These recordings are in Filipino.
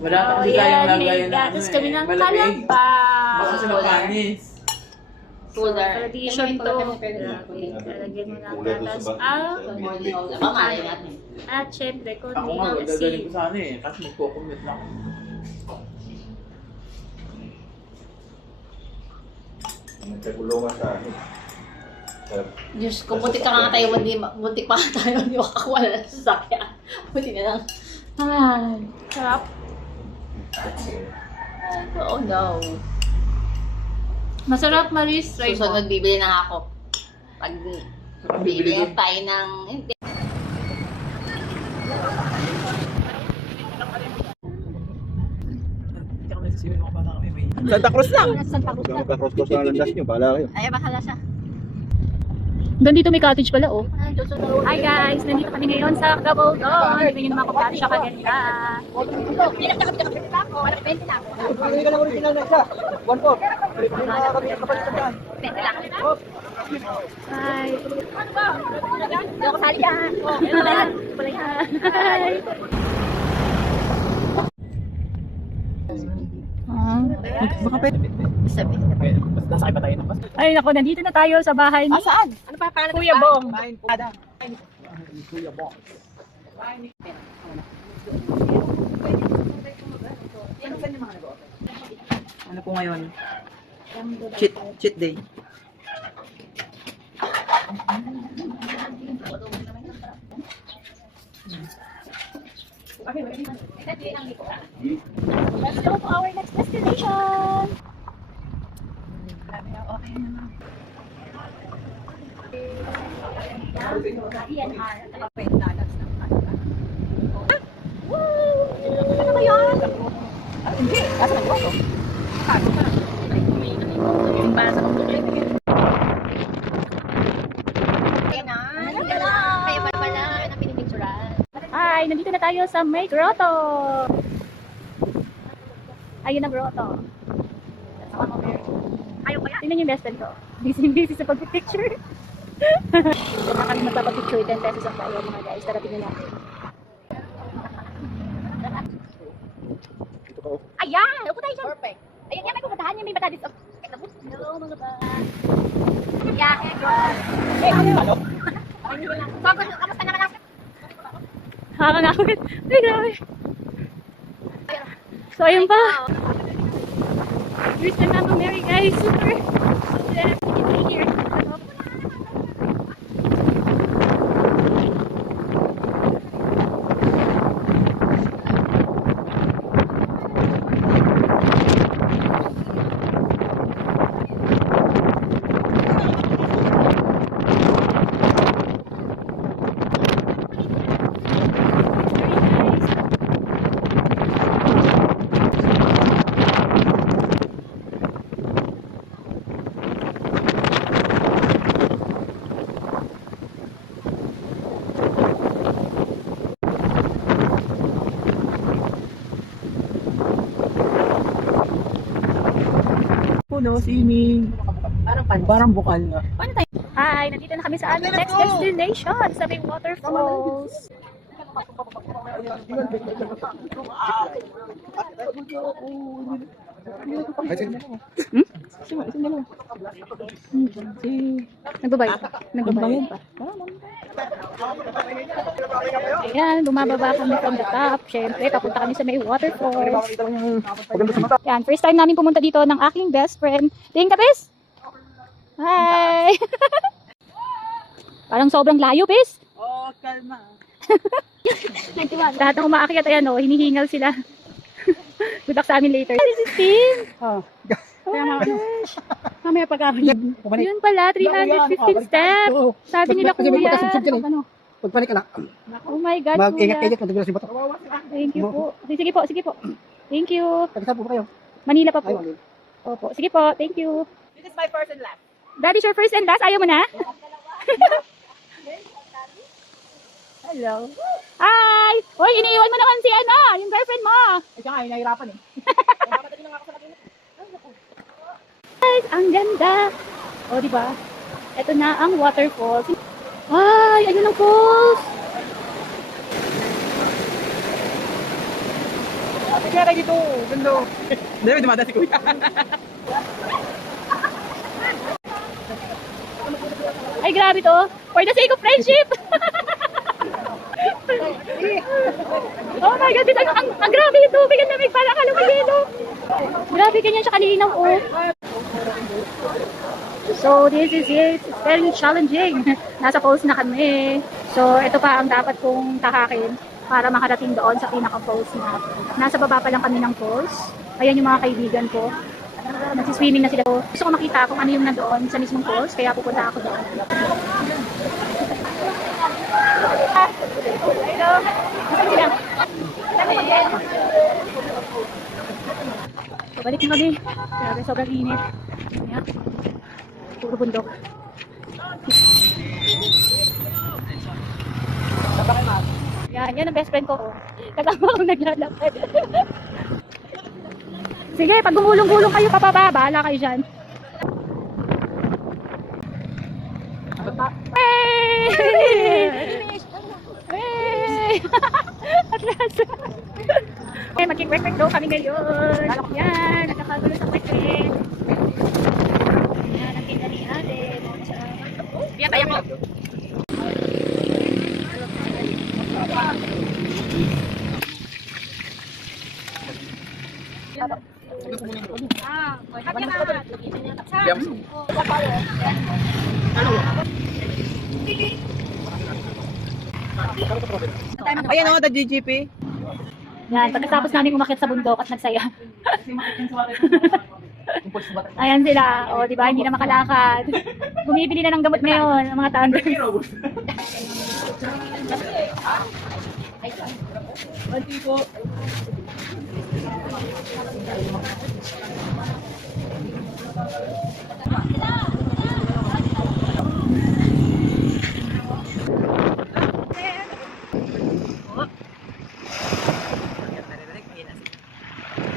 Wala pa kasi tayong lagay na gatas kami ng malamig. kalamba. Baka sa panis. Cooler. Tradition to. Lalagyan mo ng gatas at syempre, Ako konting nga, dadalhin asin. ko sana eh. Kasi magko-commute lang. Nagkakulungan sa akin. Diyos ko, buti ka nga tayo, buti pa nga tayo, hindi makakuha na sa sasakyan. Buti na lang. Ay, Sarap. oh no. Masarap, Maris. Try mo. Susunod, bibili na ako. Pag bibili tayo ng... Hindi. Santa Cruz lang! Kung kakross-cross lang ang landas nyo, bahala kayo. Ay, bahala siya. Dito may cottage pala, oh. Hi guys! Nandito kami ngayon sa Gabaldon. Hindi nyo naman kung paano siya kaganda. Hindi ka lang original na isa. 1-4. Hi! Hindi ako sali yan! Pala yan! Hi! Baka pwede. Sabi. Nasa iba tayo ng bus. Ay nako, nandito na tayo sa bahay ni Saan? Ano pa pangalan? Kuya Bong. Kuya Box. Ano po ngayon? Cheat day. Let's go to our next destination! Hi, nandito na tayo sa may grotto. Ayun ang grotto. Tingnan yung best friend ko. Busy sa pag-picture. Kung na kami magpapapicture, 10 pesos ang tayo mga guys. Tara tingnan natin. Ayan! Upo tayo dyan! Perfect. Ayan yan, may pupuntahan niya. May batadis. Hello mga ba? Yeah, ano? Kamusta naman ako? Nakakangawit. Ay, grabe. So, ayun pa. Here's the Mama Mary, guys. Super. Yeah, you can see here. Puno, swimming. Parang bukal nga. Hi, nandito na kami sa aming next destination sa may waterfalls. Nagbabayad pa. Ayan, bumababa kami from the top. Siyempre, papunta kami sa may waterfalls. Yan, first time namin pumunta dito ng aking best friend. Tingin ka, Pes? Hi! Parang sobrang layo, Pes. Oh, kalma. Lahat ng umaakyat, ayan o, hinihingal sila. Good luck sa amin later. This is Tim. Oh. Kaya nga, mamaya pag-ahon. Yun pala, 315 steps. Sabi nila kuya. Pagpanik ka na. Oh my God, Mag-ingat-ingat kuya. kung tagula si Bato. Thank you po. Sige po, sige po. Thank you. Pagkasal po ba kayo? Manila pa Ay, po. Manila. Opo. Sige po, thank you. This is my first and last. That is your first and last? Ayaw mo na? Hello. Hi! Hoy, iniiwan mo naman si ano, yung girlfriend mo. Ay, siya nga, nahihirapan eh. Guys, ang ganda. O, di ba? Ito na ang waterfalls. Ay, ayun ang falls. Kaya kayo dito. Ganda. Hindi, may dumada si Kuya. Ay, grabe to. For the sake of friendship. Oh my God, ang grabe yung tubig. Ang lamig para kalumigilo. Grabe, ganyan siya kalinaw, oh. So, this is it. It's very challenging. Nasa falls na kami. So, ito pa ang dapat kong takakin para makarating doon sa pinaka-falls na. Nasa baba pa lang kami ng falls. Ayan yung mga kaibigan ko. Nagsiswimming na sila. Gusto ko makita kung ano yung nandoon sa mismong falls, kaya pupunta ako doon. Hello. Nasaan sila? So, balik na kami. Grabe, sobrang init. Ayan. Puro bundok. Yan ang best friend ko. Kasama akong naglalakad. Sige, pag gumulong-gulong kayo papaba, bahala kayo dyan. Hey! At last. Okay, mag-quick-quick daw kami ngayon. Yan, nakakagulo sa quick-quick. Yan, ang tingnan ni ate. Yan, tayo mo. Ayan o, the GGP. Yan, pagkatapos namin umakyat sa bundok at nagsaya. Ayan sila, o di ba, hindi na makalakad. Bumibili na ng gamot ngayon, ang mga thunders.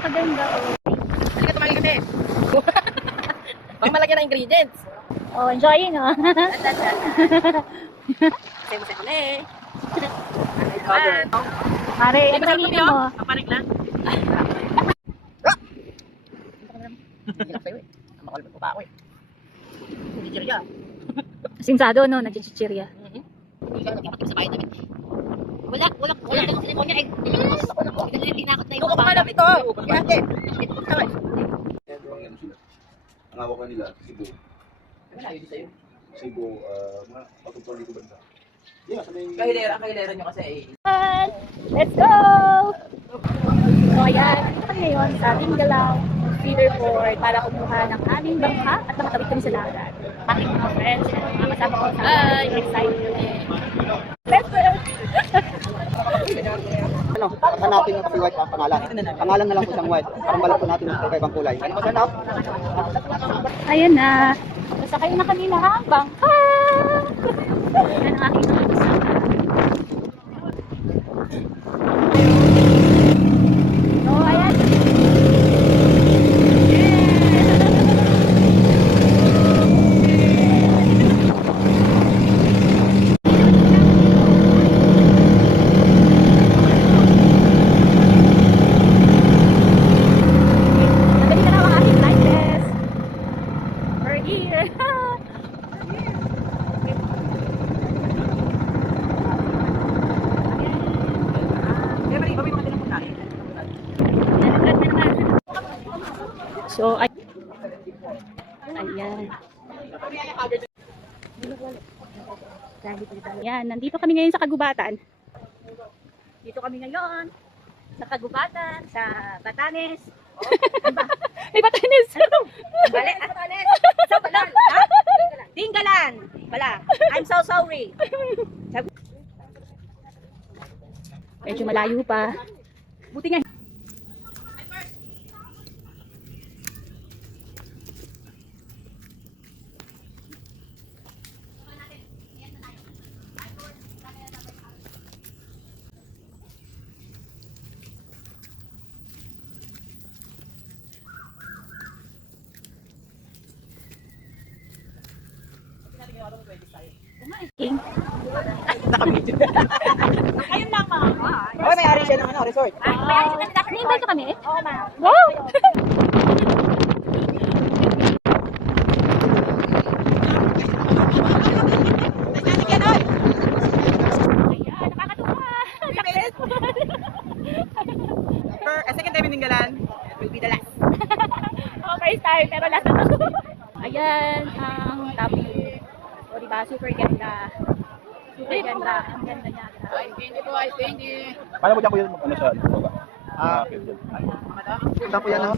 Maganda, o. Sige, tumali kami. Baka malagyan ng ingredients. Oh, enjoying, o. Semo-semo kami. Mare, ano kanina mo? Kaparik lang. Hindi lang sa'yo eh. Makalabot ko pa ako eh. Hindi siya. Sinsado, no? Nagchichirya. Hindi siya nagkakatim sa bayan namin. Wala ganun siniponya eh. Ganun tinakot na yung mga bata. Ito, ate. Ang hawak na nila, Cebu. Malayo din sa'yo. Cebu, mga patupal dito banda. Yeah, sa may... Kahilera nyo kasi eh. Let's go! So ayan, dito kami ngayon sa Tinggalang Feeder Port para kumuha ng aming bangka at makatawid kami sa dagat. Aking mga friends, mga kasama ko sa excited kami. Let's go! Ano, hanapin yung kasi white ang pangalan. Pangalan na lang po siyang white. Parang balak po natin ng kakaibang kulay. Ano ba siya? Ayan na. Masakay na kami ng bangka. Yan ang aking mga kasama. So, ayan. Nadali na lang ang aking flight test. We're here. So, ayan. Ayan, nandito kami ngayon sa Kagubatan. Dito kami ngayon sa Kagubatan, sa Batanes. May Batanes! Bale, Batanes. So, Balan. Ha? Tinggalan. Bala. I'm so sorry. Medyo malayo pa. Buti nga. King. Nakamit. Ayun lang, mama. Okay, may-ari. Official ng ano, resort. Ni-invite ka kami? Oo, ma'am. Wow! Ayan, nakakatuwa. Second time in Ninggalan, will be the last. Oh, first time, pero last na to. Ayan, ang top view. O, diba? Super ganda. Super ganda. Ang ganda niya. Paano mo dyan po yun? Ano siya? Ano ba? Okay, dyan. Punta po yan, no?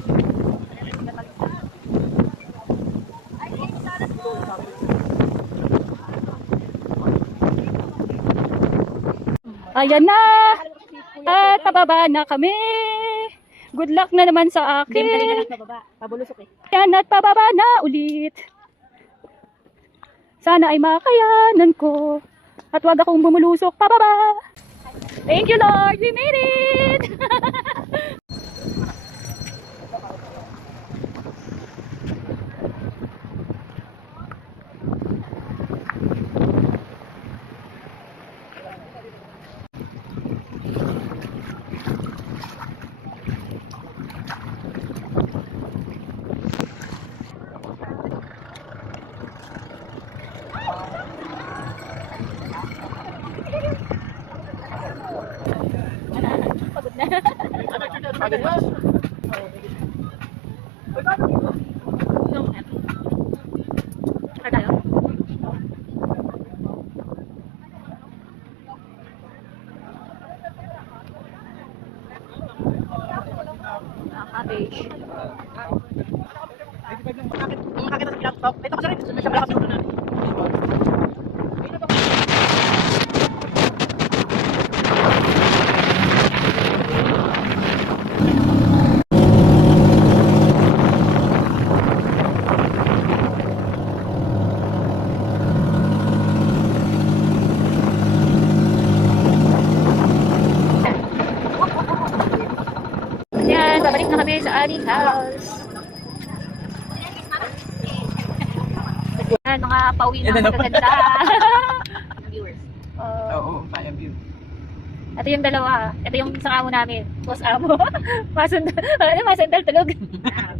Ayan na! At pababa na kami! Good luck na naman sa akin! Pabulusok eh. Yan at pababa na ulit! Sana ay makayanan ko at wag akong bumulusok pababa! Thank you Lord! We made it! Pagod na. Saka tayo? Cabbage. Makakita sa laptop. Ito kasi rin, sa laptop na. Yan, babalik na kami sa ating house. Yan, mga pauwi na magaganda. Viewers. Oo, kaya view. Ito yung dalawa. Ito yung isang amo namin. Boss amo. Masandal tulog.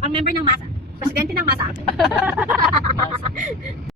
Ang member ng masa. Presidente ng masa.